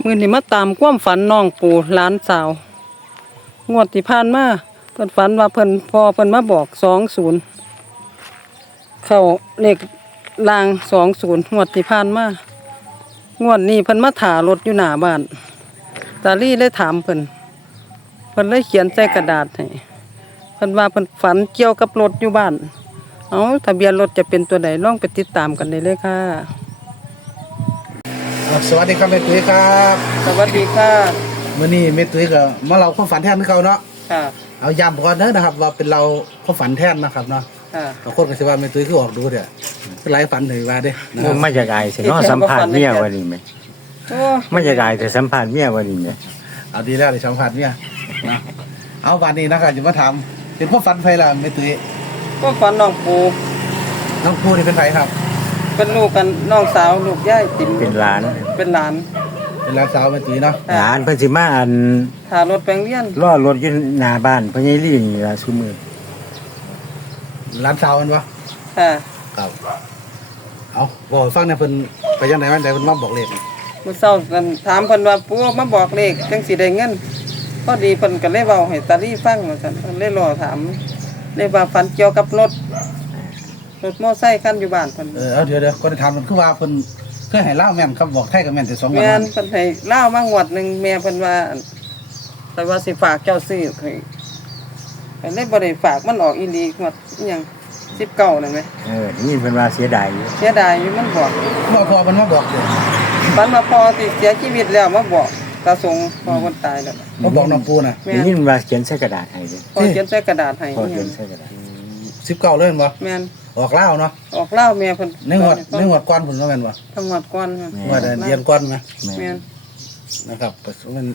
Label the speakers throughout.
Speaker 1: มื้อนี้มาตามความฝันน้องปู่หลานสาวงวดที่ผ่านมาเพิ่นฝันว่าเพิ่นมาบอก20เข้าเลขราง20งวดที่ผ่านมางวดนี้เพิ่นมาถ่ารถอยู่หน้าบ้านตาลี่เลยถามเพิ่นเลยเขียนใส่กระดาษให้เพิ่นว่าเพิ่นฝันเกี่ยวกับรถอยู่บ้านเอาทะเบียนรถจะเป็นตัวใดลองไปติดตามกันได้เลยค่ะ
Speaker 2: สวัสดีครับแม่ตุ้ยครับ
Speaker 1: สวัสดีค่ะ
Speaker 2: มื้อนี้แม่ตุ้ยก็มาเล่าความฝันแทนเขาเนาะ
Speaker 1: ค่ะ
Speaker 2: เอาย้ำก่อนเด้อนะครับว่าเป็นเราความฝันแทนนะครับเนาะ
Speaker 1: ค่ะ
Speaker 2: บางคนก็สิว่าแม่ตุ้ยคือออกดูเด้อเป็นไรฝันถึงว่าเด้นะค
Speaker 3: มั
Speaker 2: รับ
Speaker 3: นไม่จะกายสิเนาะสัมผัสเมียวันนี้ไหม
Speaker 1: โอ้
Speaker 3: ไม่จะกายแต่สัมผัสเมียวันนี้ไหม
Speaker 2: เอาดีแล้วได้สัมผัสเนี่ยนะเอาวันนี้นะครับจะมาถามเป็นความฝันไผล่ะแม่ตุ้ย
Speaker 1: ก็ฝันน้องปู่
Speaker 2: น้องผู้นี่เป็นไผครับ
Speaker 1: เป็นลูกกันน้องสาวลูกย่ายติ๋ม
Speaker 3: เป็นหลาน
Speaker 1: เป็นหลาน
Speaker 2: เป็นหลานสาวแม่ตุ้ยเนาะ
Speaker 3: หลานเพิ่นสิมาอัน
Speaker 1: ถ่ารถแปลงเลี้ยน
Speaker 3: ล่อรถอยู่หน้าบ้านเพิ่นยายลี่นี่ล่ะซุมื้อ
Speaker 2: หลานสาวมันวะ
Speaker 1: ค่ะ
Speaker 2: ครับเอาบอกให้ฟังเนี่ยเพิ่นไปจังได๋มันได้เพิ่นมาบอกเลข
Speaker 1: มื้อเช้ากันถามเพิ่นว่าปู่มาบอกเลขจังสิได้เงินพอดีเพิ่นก็เลยเว้าให้ตาลี่ฟังว่าซั่นเพิ่นเลยรอถามเลยว่าฝันเกี่ยวกับรถมอไซค์คันอยู่บ้านเพิ่น
Speaker 2: เอาเดี๋ยวก็ได้ถามมันคือว่าเพิ่นเคยให้เล่าแม่นครับบอกไทยกับแม่นแต่2วัน
Speaker 1: แม่นเพิ่นให้เล่ามางวดหนึงแม่เพิ่นว่าแต่ว่าสิฝากเจ้าซื้อให้เพิ่นเลยบ่ได้ฝากมันออกอีหลีงวดอีหยัง19นั่นแหม
Speaker 3: นี่เพิ่นว่าเสียดายอยู่
Speaker 1: เสียดายอยู่มันบอก
Speaker 2: บ่พอเพิ่นมาบอกเด้อ
Speaker 1: ฝันว่าพ่อที่เสียชีวิตแล้วมาบอกตาสงพ่อคนตายแล้ว
Speaker 2: มาบอกน้องปูน่ะ
Speaker 1: แม่
Speaker 3: ได้ยินว่าเขียนใส่กระดาษให้เด้
Speaker 1: พ่อเขียนใส่กระดาษให้
Speaker 3: พอ
Speaker 1: อีห
Speaker 3: เขี
Speaker 1: ยั
Speaker 3: ยน
Speaker 1: ง
Speaker 3: ใส่กระดาษ
Speaker 2: 19เลยแม่นบ่
Speaker 1: แม่น
Speaker 2: ออกเล่าวเนาะ
Speaker 1: ออกเล่าแม่เพิ่น
Speaker 2: ในงวดก่อนเพิ่นว่าแม่นบ่
Speaker 1: ทั้งหมดก่อนค่ะ
Speaker 2: งวดเดือนก่อนนะ
Speaker 1: แม่น
Speaker 2: นะครับมัน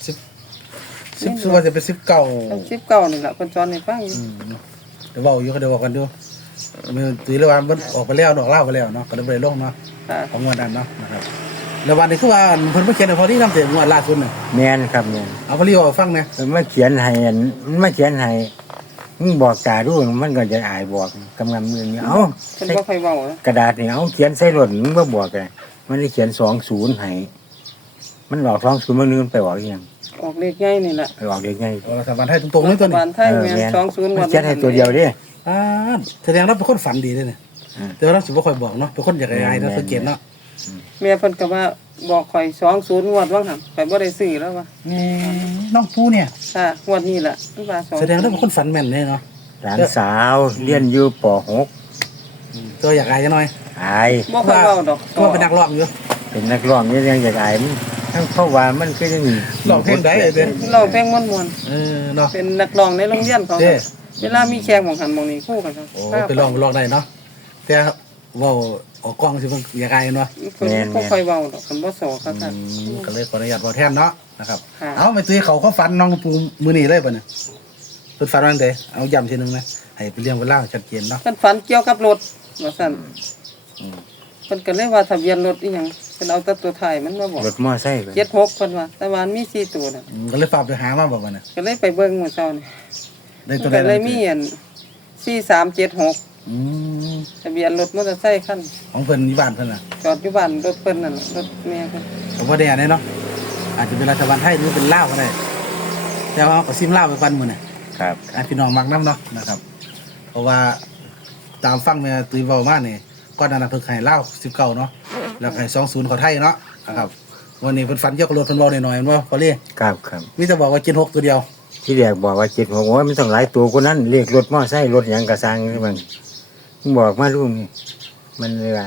Speaker 2: 10ว่าจะเป็น19
Speaker 1: 19นี่ล่ะเพิ่นสอนให้ฟังอยู่
Speaker 2: เดี๋ยวเว้าอยู่ก็เดี๋ยวบอกกันดูมีตีละวันมันออกไปแล้วออกเล่าวไปแล้วเนาะก็เลยบ่ได้ลงเนาะ
Speaker 1: ค่ะ
Speaker 2: ของงวดนั้นเนาะนะครับแล้ววันนี้คือว่าเพิ่นมาเขียนให้พอดีนำเสียงงวดล่าสุดน่ะ
Speaker 3: แม่นครับแม่น
Speaker 2: เอาพอดีเอาฟังแหน่
Speaker 3: เพิ่นมาเขียนให้อันมันมาเขียนให้มึงบอกตาดูมันก็จะอายบอกกำงำมือนี่เอ้า
Speaker 1: เพิ่นบ่ค่อยเว้านะ
Speaker 3: กระดาษนี่เอาเขียนใส่รถมึงบ่บอกเลยมันได้เขียน20ให้มันออก20มันนึงไปออกอีหยัง
Speaker 1: ออกเลขใหญ่นี่ล่ะ
Speaker 3: ไปออกเด็กไง
Speaker 2: เอารัฐบาลไทยตรงๆเลยตัวนี้
Speaker 1: บ้านไทยแม่น20
Speaker 3: มันเขียนให้ตัวเดียวเดิ
Speaker 2: แสดงว่าเป็นคนฝันดีเลยเนี่ย
Speaker 3: อืม
Speaker 2: แต่ว่าเราสิบ่ค่อยบอกเนาะเป็นคนอยากให้อายเนาะสังเกตเนาะ
Speaker 1: แม่เพิ่นก็ว่าบอกข่อย20งวดว่าหั่นข่อยบ่ได้ซื้อแล้วว่า
Speaker 2: น้องปูเนี่ย
Speaker 1: ค่ะงวดนี้ล่ะมันว่า2
Speaker 2: แสดงว่าเป็นคนฝันแม่นเลยเนาะ
Speaker 3: หลานสาวเรียนอยู่ป
Speaker 2: ตัวอยากอายจังหน่อย
Speaker 3: .6 อาย
Speaker 1: บ่ค่อยเว้าดอก
Speaker 2: เพราะว่าเป็นนักร้องอยู่
Speaker 3: เป็นนักร้องนี่ยังอยากอายมันทั้งเพราะว่ามันก็ยัง
Speaker 2: ร้องเพลงได้เด้อ
Speaker 1: ร้องเพลงม่วน
Speaker 2: เนาะ
Speaker 1: ๆเป็นนักร้องในโรงเรียนเขา
Speaker 2: เด้
Speaker 1: เวลามีแขกหม่องหันหม่องนี้คู่กันครับ
Speaker 2: โอ้ไปร้องได้เนาะแต่เว้าออกกล้องสิเพิ่นอยากอายเนาะ
Speaker 1: เพิ่นบ่ค่อยเว้าดอกคันบ่สอครับค่ะ
Speaker 2: ก็เลยขออนุญาตเว้าแทนเนาะนะครับ
Speaker 1: ค่ะ
Speaker 2: เอาไปตื้อเขาฝันน้องปูมื้อนี้เลยบัดนี้เพิ่นฝันว่าจังไดเอาย้ำทีนึงนะให้เป็นเรื่องเวลาชัดเจนเนาะ
Speaker 1: เพิ่นฝันเกี่ยวกับรถว่าซั่นเพิ่นก็เลยว่าทะเบียนรถอีหยังเพิ่นเอาแต่ตัวท้ายมันมาบอก
Speaker 3: รถมอไซค์
Speaker 1: 76เพิ่นว่าแต่ว่ามันมี4ตัวน่ะ
Speaker 2: ก็เลยฝากไปหามาบอกว่าน่ะ
Speaker 1: ก็เลยไปเบิ่งมื้อเช้านี่
Speaker 2: ได้ตัวใด
Speaker 1: ก็เลยมีอัน4376
Speaker 2: อืม
Speaker 1: ทะเบียนรถมอเตอร์ไซค์คัน
Speaker 2: ของเพิ่นที่บ้านเพิ่นน่ะ
Speaker 1: จอดอยู่บ้านรถเพิ่นนั่นน่ะรถแม่เพิ่น
Speaker 2: ก็บ่ได้อันนี้เนาะอาจจะเป็นรัฐบาลไทยหรือเป็นลาวก็ได้แต่ว่าเอาก็ซิมลาวไปฟันมื้อน่ะ
Speaker 3: ครับ
Speaker 2: พี่น้องมักนํเนาะนะครับ เพราะว่าตามฟังแม่ตุ้ยเว้ามานี่ก่อนหน้านั้นเพิ่นให้ลาว19เนาะแล้วก็ให้20เขาไทยเนาะนะครับวันนี้เพิ่นฝันเกี่ยวกับรถเพิ่นเว้าหน่อยๆแม่นบ่พอลี่
Speaker 3: ครับครับ
Speaker 2: มีแต่บอกว่า76ตัวเดียว
Speaker 3: ที่แรกบอกว่า76โอ้ยมันต้องหลายตัวกว่านั้นเรียกรถมอไซค์รถหยังกระซังนี่มันบอกมาลูกนี่มันเลยว่า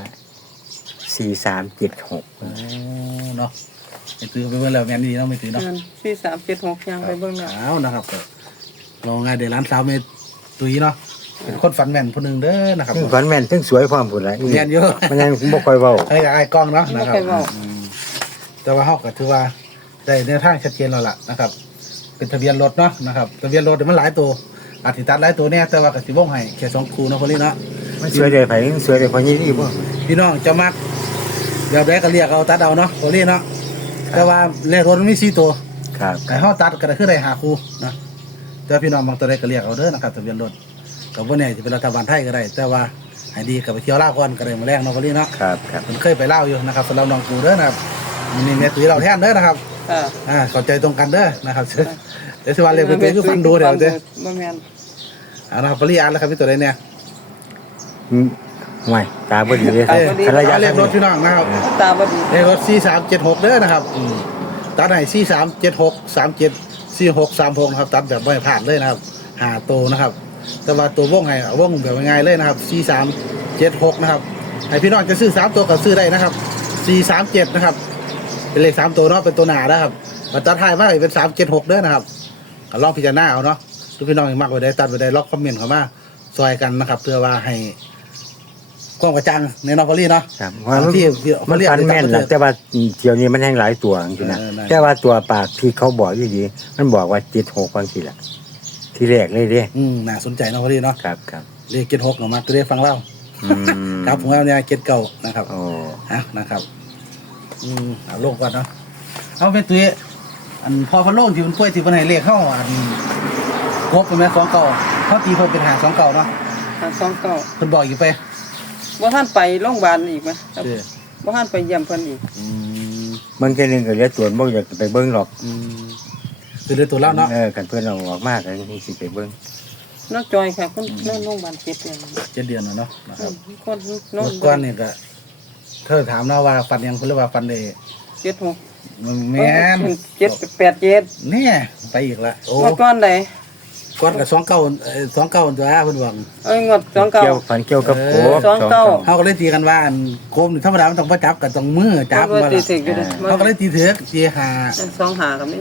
Speaker 3: 4376
Speaker 2: เนาะไอ้ตุ้ยไปเบิ่งแล้วแม่นดีเนาะไม่ตุ้ยเนาะ
Speaker 1: นั่น4376ยังไปเบิ่งแล้ว
Speaker 2: เอานะครับก็ลองไงเดี๋ยวร้านสาวเมตุยเนาะเป็นคนฝันแม่นคนหนึ่งเด้อนะครับ
Speaker 3: ซึ่งฝันแม่นซึ่งสวยพร้อมพุ่นล่ะ
Speaker 2: เรียนเยอะ
Speaker 3: มันยังบ่ค่อยเว้า
Speaker 2: ไอ้ไอ้กล้องเนาะ
Speaker 1: บ่
Speaker 2: นะครับ
Speaker 1: ค่อยเว้า
Speaker 2: แต่ว่าเฮาก็ถือว่าได้แนวทางชัดเจนแล้วล่ะนะครับ เป็นทะเบียนรถเนาะนะครับทะเบียนรถเดี๋ยวมันหลายตัวอาจสิตัดหลายตัวเนี่ยแต่ว่าก็สิวงให้แค่2คู่เนาะคนนี้เนาะ
Speaker 3: มันสวยได้ไผสวยได้พอยี่นี่บ่
Speaker 2: พี่น้องจะมักเดี๋ยวแรกก็เรียกเอาตัดเอาเนาะคนนี้เนาะแต่ว่าเลขรถมันมี4ตัว
Speaker 3: ครับ
Speaker 2: ไอ้เฮาตัดก็ได้คือได้5คู่นะแต่พี่น้องบางตัวใดก็เรียกเอาเด้อนะครับทะเบียนรถก็บ่แน่สิเป็นรัฐบาลไทยก็ได้ แต่ว่าให้ดีก็ไปเที่ยวลาวก่อนก็ได้มาแรงเนาะคนนี้เนาะ
Speaker 3: ครับครับ
Speaker 2: ผมเคยไปเล่าอยู่นะครับสำหรับน้องกูเด้อนะครับนี่แม่ตุ้ยเราแทนเด้อนะครับ เข้าใจตรงกันเด้อนะครับเดี๋ยวสิว่าเลขเป็นตัวคือฟังดูเดี๋ยวเด้อ
Speaker 1: บ่แม่น
Speaker 2: นะครับปริยานแล้วครับพี่ตัวใดเนี่ย
Speaker 3: ไม่ตาบ่ดีเลยภรรยา
Speaker 2: เลขรถพี่น้องนะครับ
Speaker 1: ตาบ่ดี
Speaker 2: เลขรถ4376เด้อนะครับตัดให้4376 37 4636นะครับตัดแบบไม่ผ่านเลยนะครับ5ตัวนะครับแต่ว่าตัววงให้วงแบบง่ายๆเลยนะครับ4376นะครับให้พี่น้องจะซื้อ3ตัวก็ซื้อได้นะครับ437นะครับเป็นเลข3ตัวเนาะเป็นตัวหน้านะครับมาตัดท้ายมาเป็น376เด้อนะครับก็ลองพิจารณาเอาเนาะทุกพี่น้องมากไปได้ตัดไปได้ล็อกคอมเมนต์เข้ามาซอยกันนะครับเพื่อว่าให้กว้างกระจ่างในนอพอลี่เนาะ
Speaker 3: ครับมันฟันแม่นแหละแต่ว่าเที่ยวนี้มันแห้งหลายตัวจริงๆนะแต่ว่าตัวปากที่เขาบอกอยู่ดีมันบอกว่า76บางทีละที่แรกเลยเด้
Speaker 2: น่าสนใจนอพอลี่เนาะ
Speaker 3: ครับครับ
Speaker 2: เลข76เนาะมาตัวเลขฟังเล่าครับผมเอาเนี่ย79นะครับ
Speaker 3: โอ้
Speaker 2: นะครับเอาลงก่อนเนาะเอาเป็นตัวอันพอพันโล่งที่มันป่วยที่มันให้เลขเข้าอันครบเป็นไหม2เก่าเขาตีเพิ่นเป็นหา2เก่าเนาะ
Speaker 1: 29
Speaker 2: เพิ่นบอกอยู่ไป
Speaker 1: บ่ทันไปโรงพยาบาลอีกมั้ย
Speaker 2: เด้อ
Speaker 1: บ่ทันไปเยี่ยมเพิ่นอีก
Speaker 3: บางทีนึงก็เหลือตัวบ่อยากไปเบิ่งหรอก
Speaker 2: คือเรื่องตัวเล่าเนาะ
Speaker 3: กันเพิ่นเอาออกมากก็สิไปเบิ่ง
Speaker 1: น้องจอยค่ะคนนอนโรงพยาบาล7 เดือน
Speaker 2: 7 เดือนเนาะนะครับ
Speaker 1: คนนอ
Speaker 2: เมื่
Speaker 1: น
Speaker 2: อก่อนนี่ก็เธอถามเนาะว่าฟันยังเพิ่นเรียกว่าฟันได้
Speaker 1: 76
Speaker 2: แม่น
Speaker 1: 7 8 7
Speaker 2: เนี่ยไปอีกละโอ้
Speaker 1: เมื่อก่อนใด
Speaker 2: ก้อนกับ29ตัวเพิ่นบอก
Speaker 1: งวด29
Speaker 3: เกี่ยวฝันเกี่ยวกับโกบ
Speaker 1: 29
Speaker 2: เขาก็เลยตีกันว่าอันโคมนี่ธรรมดามันต้องบ่จับกันต้องมือจับ
Speaker 1: บ่
Speaker 2: มา
Speaker 1: ตี
Speaker 2: ล่ะ
Speaker 1: ถึกอยู่เด้
Speaker 2: เขาก็เลยตีเถือกตีหา
Speaker 1: 2หาก็มี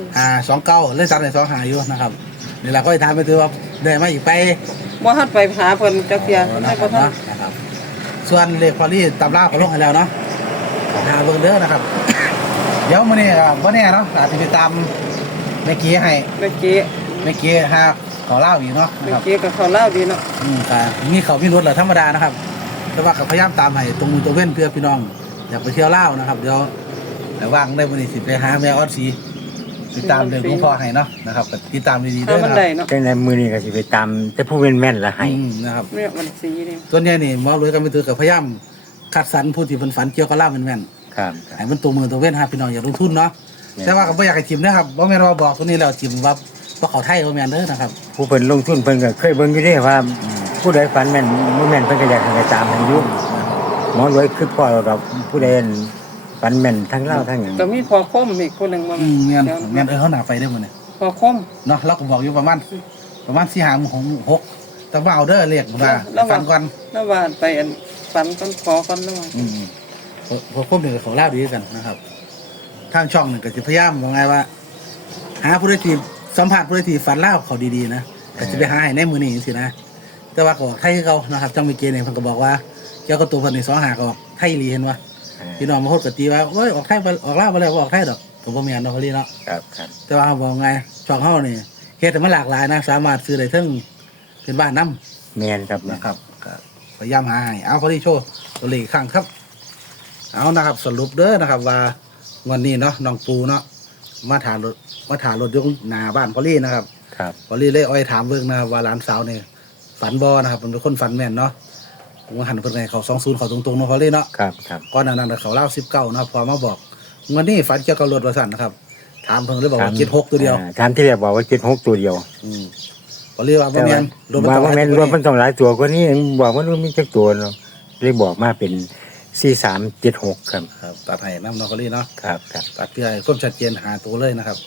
Speaker 2: 29เลยตัดได้2หาอยู่นะครับนี่ล่ะก็ให้ถามไปถือว่าได้มาอีกไป
Speaker 1: บ่ทันไปหาเพิ่นจักเที่ย
Speaker 2: นะ
Speaker 1: บ่ทัน
Speaker 2: นะครับส่วนเลขพอลี่ตำราก็ลงให้แล้วเนาะหาเบิ่งเด้อนะครับ เดี๋ยวมื้อนี้ก็บ่แน่เนาะอาจสิไปตามแม่กี้ให้
Speaker 1: เมื่อกี้
Speaker 2: แม่กี้หาขอเล่าอีกเนาะนะ
Speaker 1: เมื่
Speaker 2: ค
Speaker 1: อ
Speaker 2: รับ
Speaker 1: กี้ก็เขาเล่าดีเนาะ
Speaker 2: ก็มีเขามีรถเหรอธรรมดานะครับ แต่ว่าก็พยายามตามให้ตรงมือตัวเว้นเพื่อพี่น้องอยากไปเที่ยวเล่าวนะครับเดี๋ยวแต่ว่างได้วันนี้สิไปหาแม่ออดสีติดตามเรื่องของพ่อให้เนาะนะครับก็ติดตามดีๆด้
Speaker 1: ถ้า
Speaker 2: วย
Speaker 1: มัน
Speaker 2: นะค
Speaker 1: ได้
Speaker 2: รับ
Speaker 1: เนาะ
Speaker 3: จังได๋มื้อนี้ก็สิไปตามแต่ผู้แม่นๆละให้
Speaker 2: นะครับ
Speaker 1: เรียกวันสีนี่
Speaker 2: ส่วนใหญ่นี่หมอรวยก็ไม่ถือกับพยายามคัดสรรผู้ที่เพิ่นฝันเกี่ยวกับเล่าวแม่น
Speaker 3: ครับ
Speaker 2: ๆให้มันตัวมือตัวเว้นหาพี่น้องอยากลงทุนเนาะแต่ว่าก็บ่อยากให้จิ้มนะครับบ่แม่นว่าบอกตัวนี้แล้วจิ้มว่าบ่เข้าไทยบ่แม่นเด้อนะครับ
Speaker 3: ผู้เพิ่นลงทุนเพิ่นก็เคยเบิ่งอยู่เด้ว่าผู้ใดฝันแม่นบ่แม่นเพิ่นก็อยากให้ไปตามให้อยู่หมอรวยคือพ่อกับผู้ใดฝันแม่นทั้งเล่าทั้งหยัง
Speaker 1: ก็มีพอคมอีกคนหนึ่งมา
Speaker 2: แม่นเขาหน้าไฟได้อมื้อนี้
Speaker 1: พอคม
Speaker 2: เนาะเราก็บอกอยู่ประมาณ4-5 6ต้องมาเอาเด้อเลขว่าฟังก่อน
Speaker 1: แล้วว่าไปอันฝันกันขอกันแล้วว่า
Speaker 2: พอครบหนึ่งกับของเล่าดีกันนะครับทางช่องหนึ่งก็จะพยายามว่าไงว่า หาผู้ใดที่สัมผัสผู้ใดที่ฝันเล่าเขาดีๆนะก็จะไปหาให้ในมือนี้สินะแต่ว่าก็บอกไทยเขานะครับจังมีเกณฑ์เนี่ยเพิ่นก็บอกว่าเจ้าก็ตัวเพิ่นนี่2หาก็บอกไทยลีเห็นว่าพี่น้องมาโคตรกตีว่าโอ้ยออกไทยออกเล่าไปแล้วออกไทยดอกผมบ่แม่นเนาะเขาลีเนาะ
Speaker 3: ครับครับ
Speaker 2: แต่ว่าบอกไงช่องเฮานี่เฮ็ดให้มันหลากหลายนะสามารถซื้อได้ทั้งเป็นบ้านน้ำ
Speaker 3: แม่นครับ
Speaker 2: นะครับก็พยายามหาให้เอาเขาที่โชว์ตัวเลขอีกครั้งครับ เอานะครับสรุปเด้อนะครับว่าวันนี้เนาะน้องปูเนาะมาถามรถยกหน้าบ้านพอลี่นะครับ
Speaker 3: ครับ
Speaker 2: พอลี่เลยอ้อยถามเบิ่งนะครับว่าหลานสาวเนี่ยฝันบ่นะครับเป็นคนฝันแม่นเนาะผมว่าหันเพิ่นให้เขา20เขาตรงๆเนาะพอลี่เนาะ
Speaker 3: ครับครับ
Speaker 2: ก่อนหน้านั้นเขาเล่า19นะครับพอมาบอกวันนี้ฝันเกี่ยวกับรถว่าซั่นนะครับถามเพิ่นเลยบอกว่า76ตัวเดียว
Speaker 3: ถามที่แรกบอกว่า76ตัวเดียว
Speaker 2: พอลี่ว่าบ่แม่นรถมัน
Speaker 3: ว่า
Speaker 2: ต้อง
Speaker 3: บ่แม่นรวมมันต้องหลายตัวกว่านี้บอกว่ามันมีจักตัวเนาะเลยบอกมาเป็น4376ครับ
Speaker 2: ครับตัดให้นำเนาะพอลี่เนาะ
Speaker 3: ครับครับ
Speaker 2: ตัดเพื่อให้ความชัดเจนหาตัวเลยนะครับ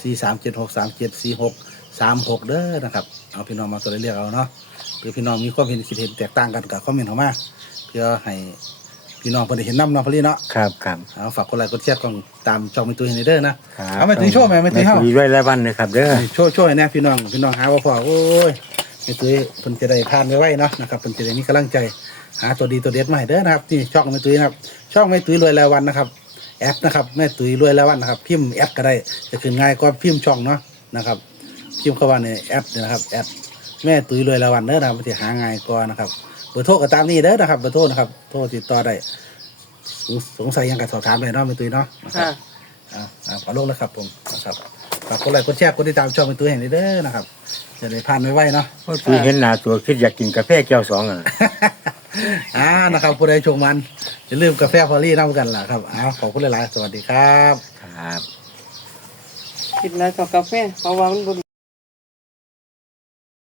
Speaker 2: 4376374636เด้อนะครับเอาพี่น้องมาตัวเรียกเอาเนาะหรือพี่น้องมีความเห็นคิดเห็นแตกต่างกันกับคอมเมนต์เข้ามาเพื่อให้พี่น้องเพิ่นได้เห็นนำเนาะพอลี่เนาะ
Speaker 3: ครับครับ
Speaker 2: เอาฝากกดไลค์กดแชร์กองตามช่องมีตัวเห็นเด้อนะเอาไปถึงโชว์ไหมไม่ถึงเฮา
Speaker 3: ดีด้วยรายวันนะครับเด้อ
Speaker 2: โชว์ให้แน่พี่น้องหาว่าพอโอ้ยไม่ตุ้ยเพิ่นจะได้ทานไว้ๆเนาะนะครับเพิ่นจะได้มีกำลังใจหาตัวดีตัวเด็ดมาให้เด้อนะครับนี่ช่องแม่ตุ้ยนะครับช่องแม่ตุ้ยรวยรายวันนะครับแอปนะครับแม่ตุ้ยรวยรายวันนะครับพิมพ์แอปก็ได้จะขึ้นง่ายกว่าพิมพ์ช่องเนาะนะครับพิมพ์เข้ามาในแอปเนี่ยนะครับแอปแม่ตุ้ยรวยรายวันเด้อนะครับมันจะหาง่ายกว่านะครับเบอร์โทรก็ตามนี้เด้อนะครับเบอร์โทรนะครับโทรติดต่อได้สงสัยยังก็สอบถามได้เนาะแม่ตุ้ยเนาะนะครับ ขอลงแล้วครับผมนะครับฝากกดไลค์กดแชร์กดติดตามช่องเป็นตัวเห็นเด้อนะครับจะได้ผ่านไว้ๆเนาะ
Speaker 3: คือเห็นหน้าตัวคิดอยากกินกาแฟแก้ว2อ่ะ
Speaker 2: นะครับผู้ใดชมมันอย่าลืมกาแฟพอลี่น้ำกันล่ะครับเอาขอบคุณหลายๆสวัสดีครับ
Speaker 3: ครับ
Speaker 1: กินแล้วกับกาแฟเพราะว่ามันบ่